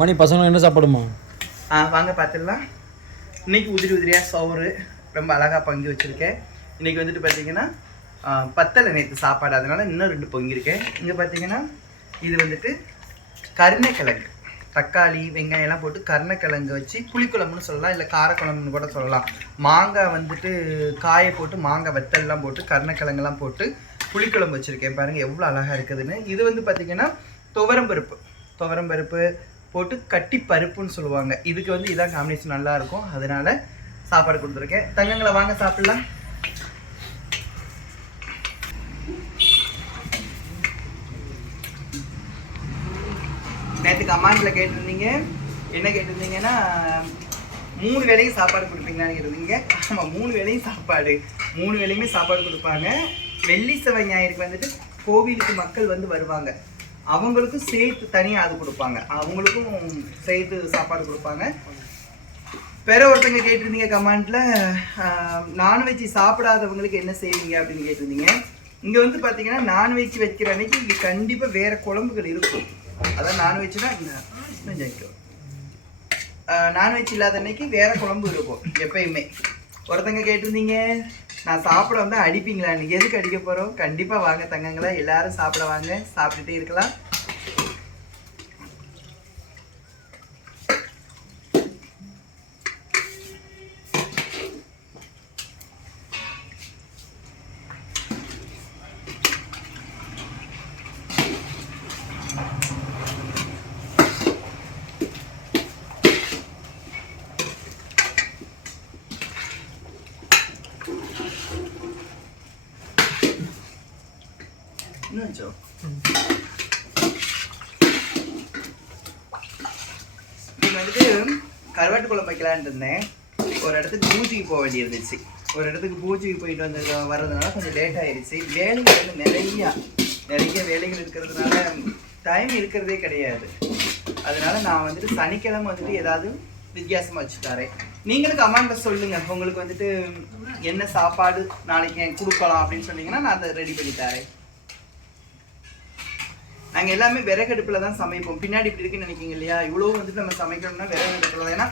மணி பசங்க என்ன சாப்பிடுமா? வாங்க பார்த்துடலாம். இன்னைக்கு உதிரி உதிரியாக சோறு ரொம்ப அழகாக பொங்கி வச்சுருக்கேன். இன்றைக்கி வந்துட்டு பார்த்தீங்கன்னா பத்தலை நேற்று சாப்பாடு, அதனால் இன்னும் 2 பொங்கியிருக்கேன். இங்கே பார்த்தீங்கன்னா இது வந்துட்டு கருணைக்கிழங்கு, தக்காளி வெங்காயம்லாம் போட்டு கருணைக்கிழங்கு வச்சு புளிக்குழம்புன்னு சொல்லலாம், இல்லை காரக்குழம்புன்னு கூட சொல்லலாம். மாங்காய் வந்துட்டு காயை போட்டு மாங்காய் வத்தல்லாம் போட்டு கருணைக்கிழங்கெல்லாம் போட்டு புளிக்குழம்பு வச்சுருக்கேன். பாருங்கள் எவ்வளோ அழகாக இருக்குதுன்னு. இது வந்து பார்த்திங்கன்னா துவரம்பருப்பு போட்டு கட்டி பருப்புன்னு சொல்லுவாங்க. இதுக்கு வந்து இதான் காம்பினேஷன் நல்லாயிருக்கும், அதனால் சாப்பாடு கொடுத்துருக்கேன். தங்கங்களை வாங்க சாப்பிட்லாம். நேற்று கமாண்டில் கேட்டிருந்தீங்க, என்ன கேட்டிருந்தீங்கன்னா 3 வேளையும் சாப்பாடு கொடுப்பீங்களான்னு கேட்டிருந்தீங்க. ஆமாம், 3 வேளையும் சாப்பாடு, 3 வேளையுமே சாப்பாடு கொடுப்பாங்க. வெள்ளி செவ்வாய் ஞாயிறுக்கு வந்துட்டு கோவிலுக்கு மக்கள் வந்து வருவாங்க, அவங்களுக்கும் சேர்த்து தனியாக அது கொடுப்பாங்க, அவங்களுக்கும் சேர்த்து சாப்பாடு கொடுப்பாங்க. வேற ஒருத்தங்க கேட்டிருந்தீங்க கமெண்ட்ல, நான்வெஜ் சாப்பிடாதவங்களுக்கு என்ன செய்வீங்க அப்படின்னு கேட்டிருந்தீங்க. இங்கே வந்து பார்த்தீங்கன்னா நான்வெஜ் வைக்கிற அன்னைக்கு இங்கே கண்டிப்பாக வேற குழம்புகள் இருக்கும். அதான் நான்வெஜ்னா நான்வெஜ் இல்லாத அன்னைக்கு வேற குழம்பு இருக்கும் எப்பயுமே. ஒருத்தங்க கேட்டிருந்தீங்க, நான் சாப்பிட வந்து அடிப்பீங்களான்னு. எதுக்கு அடிக்க போகிறோம்? கண்டிப்பாக வாங்க தங்கங்களா, எல்லாரும் சாப்பிட வாங்க, சாப்பிட்டுட்டே இருக்கலாம். வந்துட்டு கருவாட்டு குழம்பு வைக்கலான்ட்டு இருந்தேன். ஒரு இடத்துக்கு பூஜைக்கு போக வேண்டி இருந்துச்சு. ஒரு இடத்துக்கு பூஜைக்கு போயிட்டு வர்றதுனால கொஞ்சம் லேட் ஆயிடுச்சு. வேலைகள் வந்து நிறைய வேலைகள் இருக்கிறதுனால டைம் இருக்கிறதே கிடையாது. அதனால நான் வந்துட்டு சனிக்கிழமை வந்துட்டு ஏதாவது வித்தியாசமாக வச்சு தரேன். நீங்களும் கமெண்ட்ல சொல்லுங்க, உங்களுக்கு வந்துட்டு என்ன சாப்பாடு நாளைக்கு கொடுக்கலாம் அப்படின்னு சொன்னீங்கன்னா நான் அதை ரெடி பண்ணி தரேன். நாங்கள் எல்லாமே விறகடுப்பில் தான் சமைப்போம். பின்னாடி இப்படி இருக்குன்னு நினைக்கிங்க இல்லையா, இவ்வளோ வந்துட்டு நம்ம சமைக்கணும்னா விறகடுப்பில் தான். ஏன்னா